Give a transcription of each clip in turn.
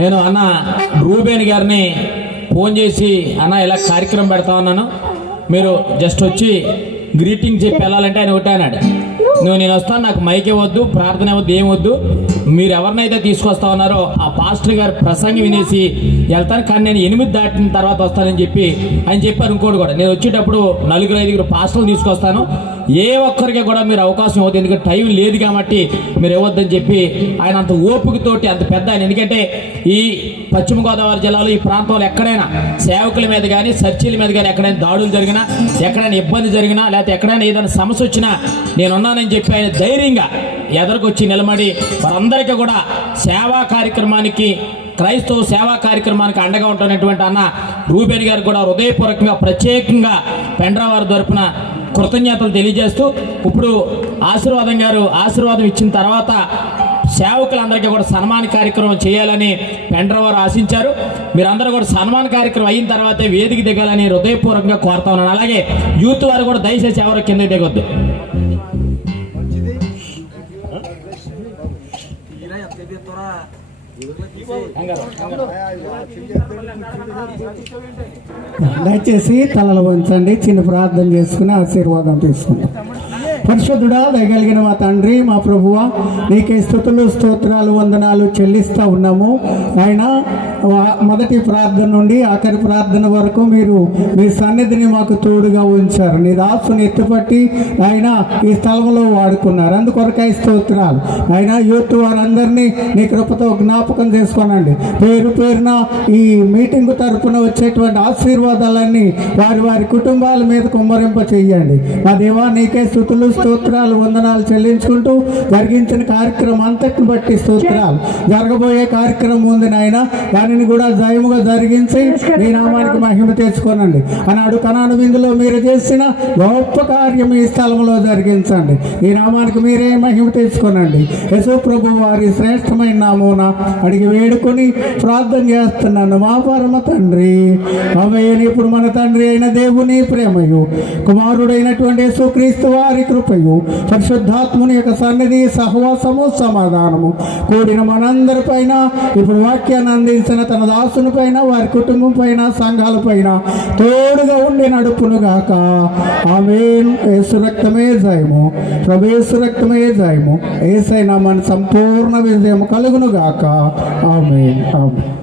నేను అన్న రూబేన్ గారిని ఫోన్ చేసి అన్న ఇలా కార్యక్రమం పెడతా ఉన్నాను. మీరు జస్ట్ వచ్చి గ్రీటింగ్ చెప్పి వెళ్ళాలంటే ఆయన ఒకటే అన్నాడు. నువ్వు నేను వస్తాను నాకు మైక్ ఇవ్వద్దు ప్రార్థన ఇవ్వద్దు ఏం వద్దు. మీరు ఎవరినైతే తీసుకొస్తా ఉన్నారో ఆ పాస్టర్ గారి ప్రసంగి వినేసి వెళ్తాను కానీ నేను ఎనిమిది దాటిన తర్వాత వస్తానని చెప్పి ఆయన చెప్పారు ఇంకోటి కూడా. నేను వచ్చేటప్పుడు నలుగురు ఐదుగురు పాస్టర్లు తీసుకొస్తాను. ఏ ఒక్కరికి కూడా మీరు అవకాశం ఇవ్వద్దు. ఎందుకంటే టైం లేదు కాబట్టి మీరు ఇవ్వద్దని చెప్పి ఆయన అంత ఓపికతోటి అంత పెద్ద ఆయన. ఎందుకంటే ఈ పశ్చిమ గోదావరి జిల్లాలో ఈ ప్రాంతంలో ఎక్కడైనా సేవకుల మీద కానీ చర్చీల మీద కానీ ఎక్కడైనా దాడులు జరిగినా ఎక్కడైనా ఇబ్బంది జరిగినా లేకపోతే ఎక్కడైనా ఏదైనా సమస్య వచ్చినా నేనున్నానని చెప్పి ఆయన ధైర్యంగా ఎదరికొచ్చి నిలబడి వారందరికీ కూడా సేవా కార్యక్రమానికి క్రైస్తవ సేవా కార్యక్రమానికి అండగా ఉంటున్నటువంటి అన్న రూబేన్ గారు కూడా హృదయపూర్వకంగా ప్రత్యేకంగా పెండ్రావారి తరపున కృతజ్ఞతలు తెలియజేస్తూ ఇప్పుడు ఆశీర్వాదం గారు ఆశీర్వాదం ఇచ్చిన తర్వాత సేవకులందరికీ కూడా సన్మాన కార్యక్రమం చేయాలని పెండ్రవారు ఆశించారు. మీరందరూ కూడా సన్మాన కార్యక్రమం అయిన తర్వాతే వేదిక దిగాలని హృదయపూర్వకంగా కోరుతా ఉన్నాను. అలాగే యూత్ వారు కూడా దయచేసి ఎవరు కింద దిగొద్దు. దయచేసి తలలు వంచండి చిన్న ప్రార్థన చేసుకుని ఆశీర్వాదం తీసుకుంటాం. పరిశుద్ధుడా దయగలిగిన మా తండ్రి మా ప్రభువ నీకే స్థుతులు స్తోత్రాలు వందనాలు చెల్లిస్తూ ఉన్నాము. ఆయన మొదటి ప్రార్థన నుండి ఆఖరి ప్రార్థన వరకు మీరు మీ సన్నిధిని మాకు తోడుగా ఉంచారు. నీ దాసుని ఎత్తుపట్టి ఆయన ఈ స్థలంలో వాడుకున్నారు. అందుకొరకై స్తోత్రాలు. ఆయన యూత్ వారందరినీ నీ కృపతో జ్ఞాపకం చేసుకోనండి. పేరు పేరున ఈ మీటింగ్ తరఫున వచ్చేటువంటి ఆశీర్వాదాలన్నీ వారి వారి కుటుంబాల మీద కుమ్మరింప చేయండి మా దేవా నీకే స్థుతులు స్తోత్రాలు వందనాలు చెల్లించుకుంటూ జరిగించిన కార్యక్రమం అంతటిని బట్టి స్తోత్రాలు. జరగబోయే కార్యక్రమం ఉంది నాయన. దానిని కూడా జయముగా జరిగించి మీ నామానికి మహిమ తెచ్చుకోనండి. అన్నాడు కనాను విందులో మీరు చేసిన గొప్ప కార్యం ఈ స్థలంలో జరిగించండి. ఈ నామానికి మీరే మహిమ తెచ్చుకోనండి. యశో ప్రభు వారి శ్రేష్టమైన నామూన అడిగి వేడుకొని ప్రార్థన చేస్తున్నాను. మా పరమ తండ్రి అమ్మయ్యని ఇప్పుడు మన తండ్రి అయిన దేవుని ప్రేమయు కుమారుడైనటువంటి యేసుక్రీస్తు వారి కృపయు పరిశుద్ధాత్ముని యొక్క సన్నిధి సహవాసము సమాధానము. కూడిన మనందరి పైన ఇప్పుడు వాక్యాన్ని అందించిన తన దాసుని పైన వారి కుటుంబం పైన సంఘాల పైన తోడుగా ఉండి నడుపును గాక. ఆమె రక్తమే జయము. ప్రభు రక్తమే జయము. ఏసైనా మన సంపూర్ణ విజయం కలుగును గాక. ఆమె ఆమె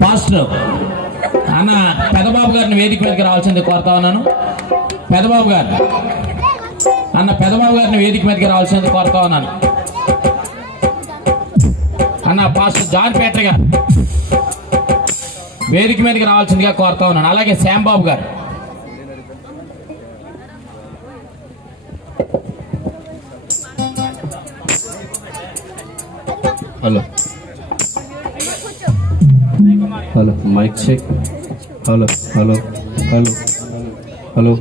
పాస్టర్ అన్న పెదబాబు గారిని వేదిక మీదకి రావాల్సింది కోరుతా ఉన్నాను. పెదబాబు గారు అన్న పెదబాబు గారిని వేదిక మీదకి రావాల్సింది కోరుతా ఉన్నాను. అన్న పాస్టర్ జాన్ పేటర్ గారు వేదిక మీదకి రావాల్సిందిగా కోరుతా ఉన్నాను. అలాగే శ్యాంబాబు గారు. Hello. Hello mic check. Hello hello hello hello.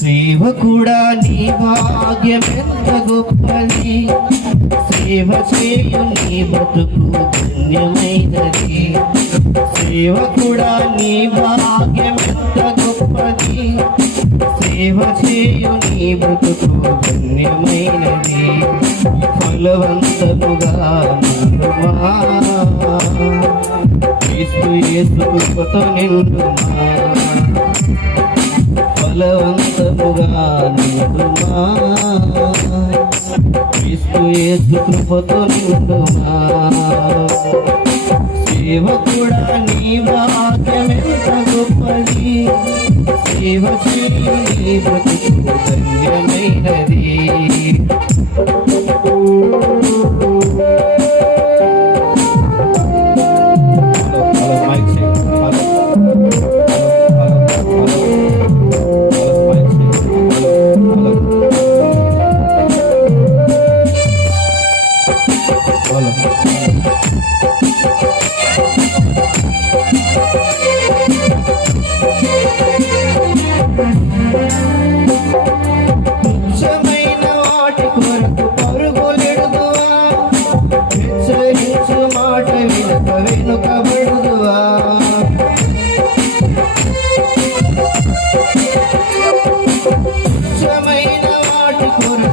సేవకుడా నీ భాగ్యమెంత గొప్పది సేవ చేయు నీ బతుకు ధన్యమైనది. సేవకుడా నీ భాగ్యమెంత గొప్పది సేవ చేయు నీ బ్రతుకు ధన్యమైనది. ఫలవంతముగా నిండుమా. నిండుమా. ఫలవంతముగా నిండుమా క్రీస్తు యేసు కృపతో నిండుమా సేవకుడా నీ భాగ్యమెంత గొప్పది సేవ చేయి నీ బ్రతుకు ధన్యమైనది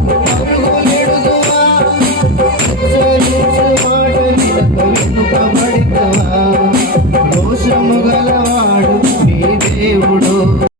Música